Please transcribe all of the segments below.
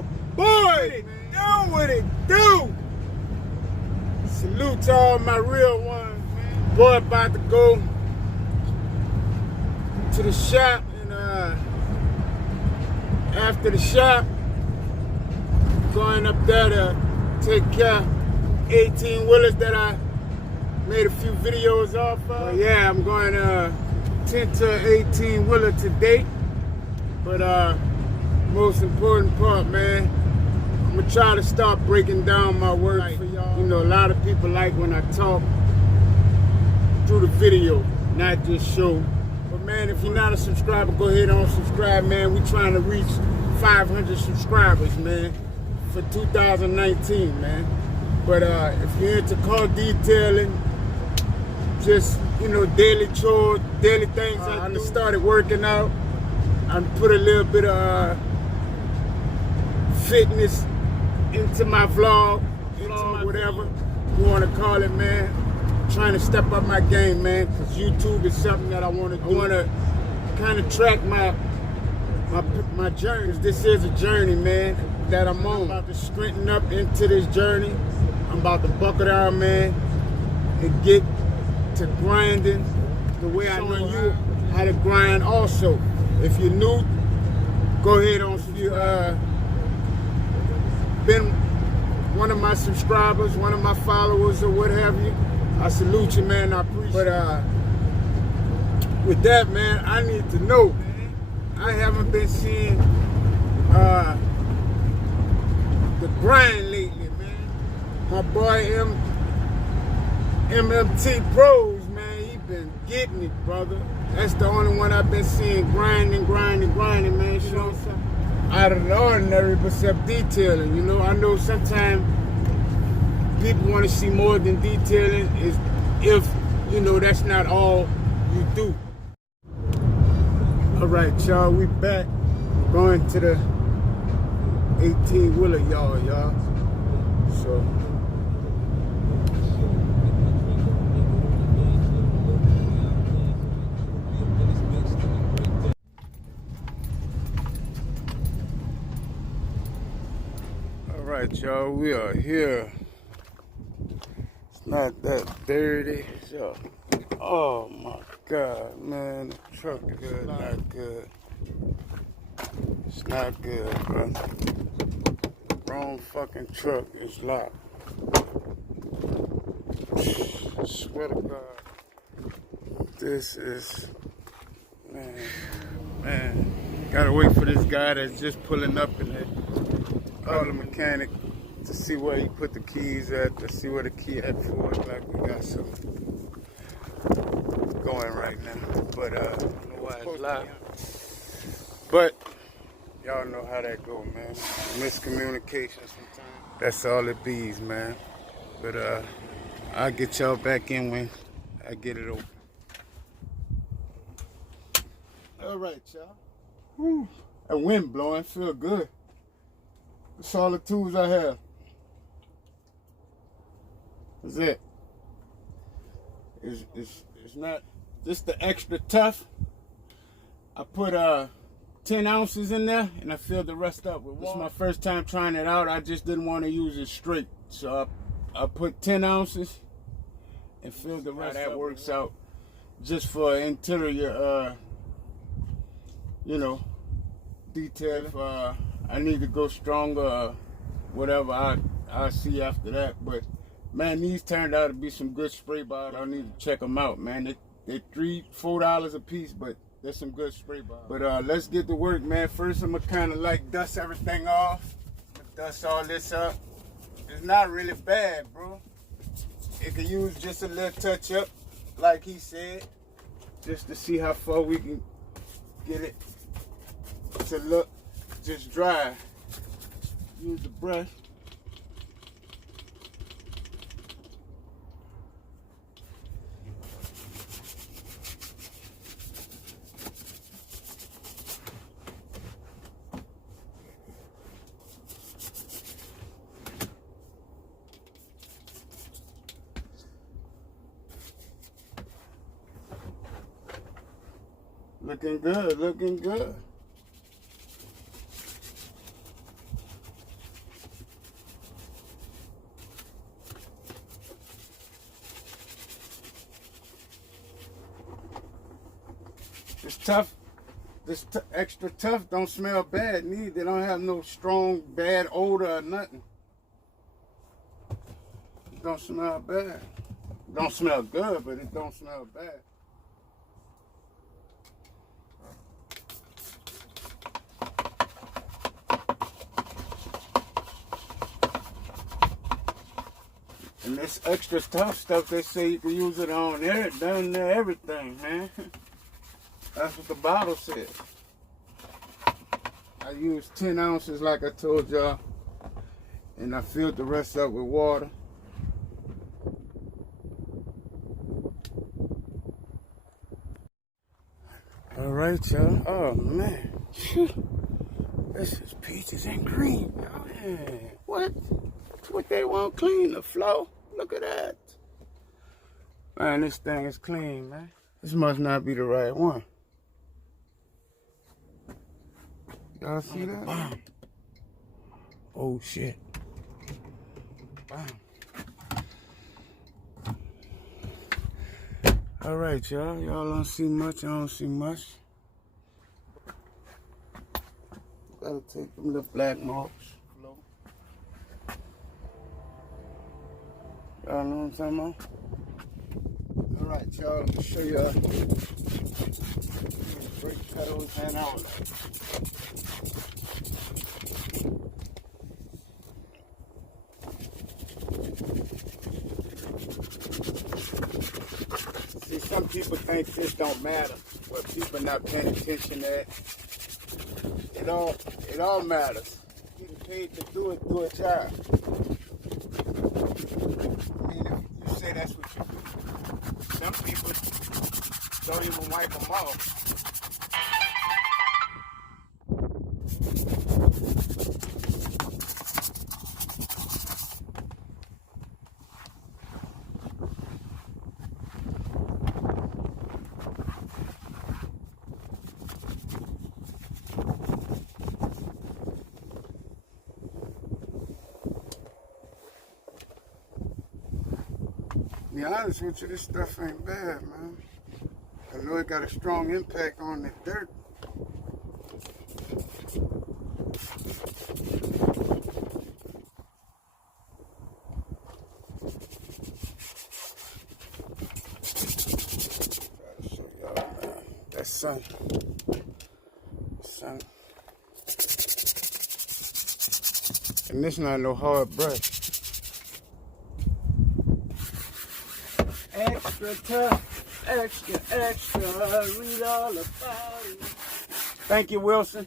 your boy. Do what it do. Salute to all my real ones, man. Boy about to go to the shop, and after the shop, going up there to take care of 18-wheelers that I made a few videos off of. But yeah, I'm going to tend to an 18-wheeler today. But most important part, man, I'm gonna try to start breaking down my work for y'all. You know, a lot of people like when I talk through the video, not just show. But man, if you're not a subscriber, go ahead and subscribe, man. We trying to reach 500 subscribers, man, for 2019, man. But if you're into car detailing, just, you know, daily chores, daily things I just started working out. I put a little bit of fitness into my vlog, whatever you want to call it, man. Trying to step up my game, man, because YouTube is something that I want to do. I want to kind of track my journey. This is a journey, man, that I'm on. I'm about to strengthen up into this journey. I'm about to buckle down, man, and get to grinding the way I know you how to grind also. If you're new, go ahead on. If you been one of my subscribers, one of my followers, or what have you, I salute you, man. I appreciate it. But with that, man, I need to know. I haven't been seeing the grind lately, man. My boy MMT Pros, man, he been getting it, brother. That's the only one I've been seeing grinding, man. You know, out of the ordinary, but detailing. You know, I know sometimes people want to see more than detailing. Is if you know that's not all you do. All right, y'all, we back going to the 18-wheeler yard, y'all. So. All right, y'all, we are here. It's not that dirty. So, oh my God, man, the truck is good, not good. It's not good, bro. Wrong fucking truck is locked. I swear to God, this is, man. Gotta wait for this guy that's just pulling up in there. Call the mechanic to see where he put the keys at, to see where the key at for it. Like we got some going right now, but I don't know why it's locked. But y'all know how that go, man. Miscommunication sometimes. That's all it be, man. But I'll get y'all back in when I get it open. All right, y'all. Whew. That wind blowing, feel good. That's all the tools I have. That's it. It's not just the extra tough. I put 10 ounces in there and I filled the rest up with water. This is my first time trying it out. I just didn't want to use it straight. So I put 10 ounces and filled the rest up. That works out just for interior, you know, detail. If I need to go stronger, whatever, I'll see after that. But man, these turned out to be some good spray bottles. I need to check them out, man. They're $3-4 a piece, but there's some good spray bottles. But let's get to work, man. First, I'm gonna kind of like dust everything off, dust all this up. It's not really bad, bro. It could use just a little touch up, like he said, just to see how far we can get it to look just dry. Use the brush. Looking good, looking good. This extra tough don't smell bad neither. They don't have no strong bad odor or nothing. It don't smell bad. It don't smell good, but it don't smell bad. And this extra tough stuff, they say you can use it on there, done everything, man. That's what the bottle says. I used 10 ounces like I told y'all, and I filled the rest up with water. All right, y'all. Oh, man. This is peaches and cream, y'all. Man, what? That's what they want clean, the flow. Look at that. Man, this thing is clean, man. This must not be the right one. Y'all see that? Bam. Oh, shit. Bam. All right, y'all. Y'all don't see much. I don't see much. Gotta take them little black marks. Y'all know what I'm talking about? All right, y'all. Let me show y'all. Brake pedals and all that. See, some people think this don't matter, but people not paying attention to it. It all matters. Getting paid to do a job. I mean, if you say that's what you do, some people don't even wipe them off. To be honest with you, this stuff ain't bad, man. I know it got a strong impact on the dirt. Try to show y'all, man. That's sun. Sun. And this not no hard brush. Extra tough, extra, read all about it. Thank you, Wilson.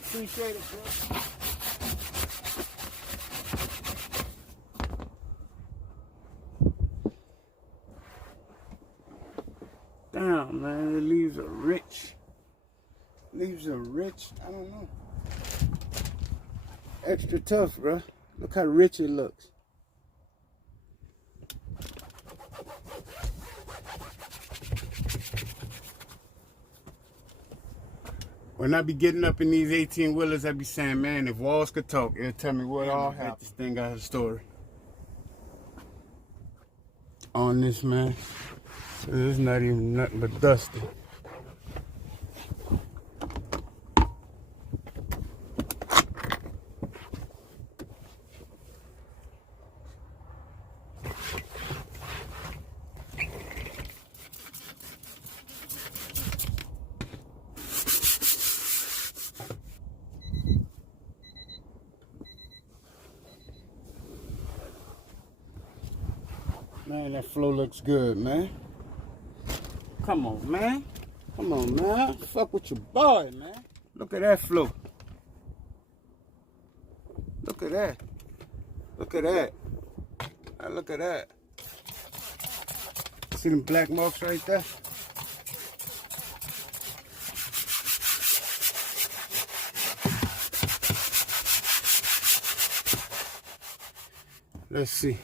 Appreciate it, bro. Damn, man, the leaves are rich. Leaves are rich, I don't know. Extra tough, bro. Look how rich it looks. When I be getting up in these 18-wheelers, I be saying, man, if walls could talk, it'll tell me what all happened. This thing got a story on this, man. So it's not even nothing but dusty. Man, that flow looks good, man. Come on, man. Come on, man. Fuck with your boy, man. Look at that flow. Look at that. Look at that. Now look at that. See them black marks right there? Let's see.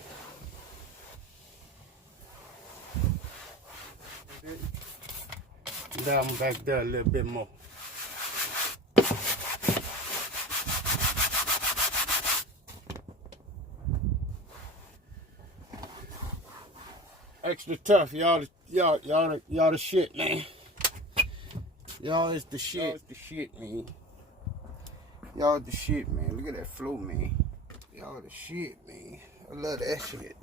Down back there a little bit more. Extra tough, y'all. Y'all the shit, man. Y'all is the shit. Y'all is the shit, man. Y'all the shit, man. Look at that flow, man. Y'all the shit, man. I love that shit.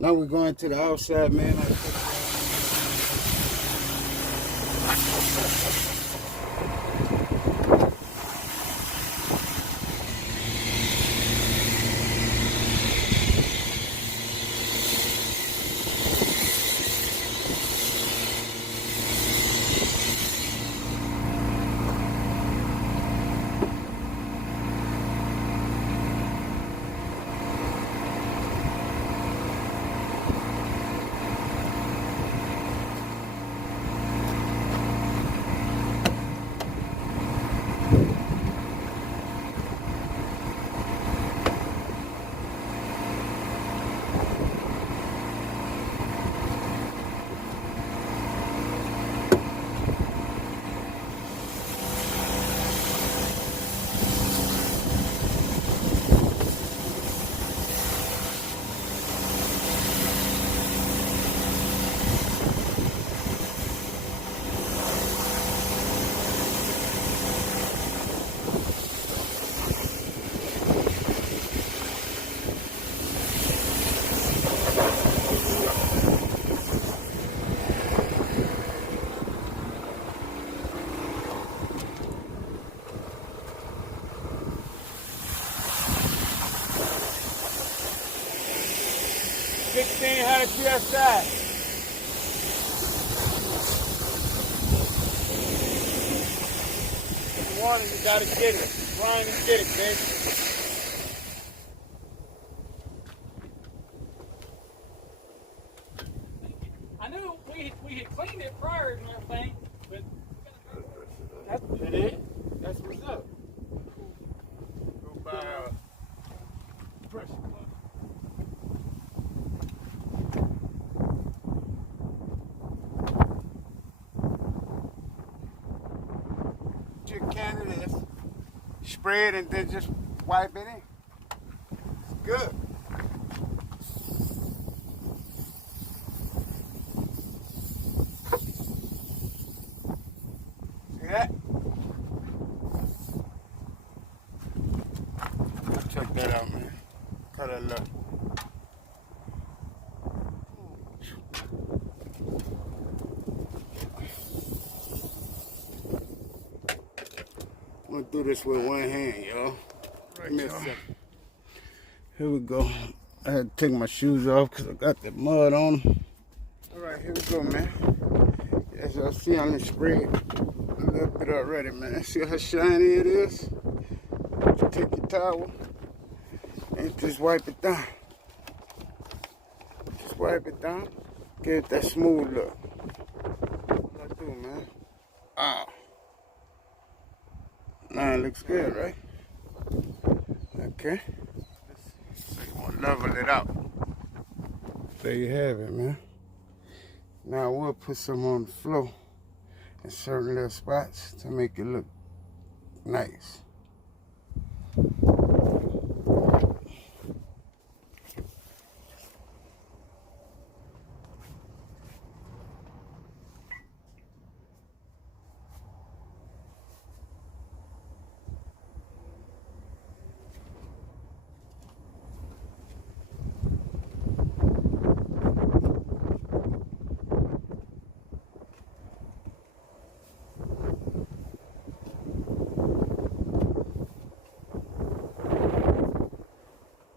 Now we're going to the outside, man. PSI. If you want it, you gotta get it. Grind and get it, baby. I knew we had cleaned it prior and everything, but That's it. That's what's up. Go by pressure plug. Your candidates, spray it and then just wipe it in. It's good. See that? Check that out, man. Cut that look. I'm gonna do this with one hand, y'all. Right, y'all. Here we go. I had to take my shoes off because I got the mud on them. All right, here we go, man. As y'all see on the spread, a little bit already, man. See how shiny it is? You take your towel and just wipe it down. Just wipe it down. Give it that smooth look. What I do, man? Ah. Now it looks good, right? Okay. So you want to level it out. There you have it, man. Now we'll put some on the floor in certain little spots to make it look nice.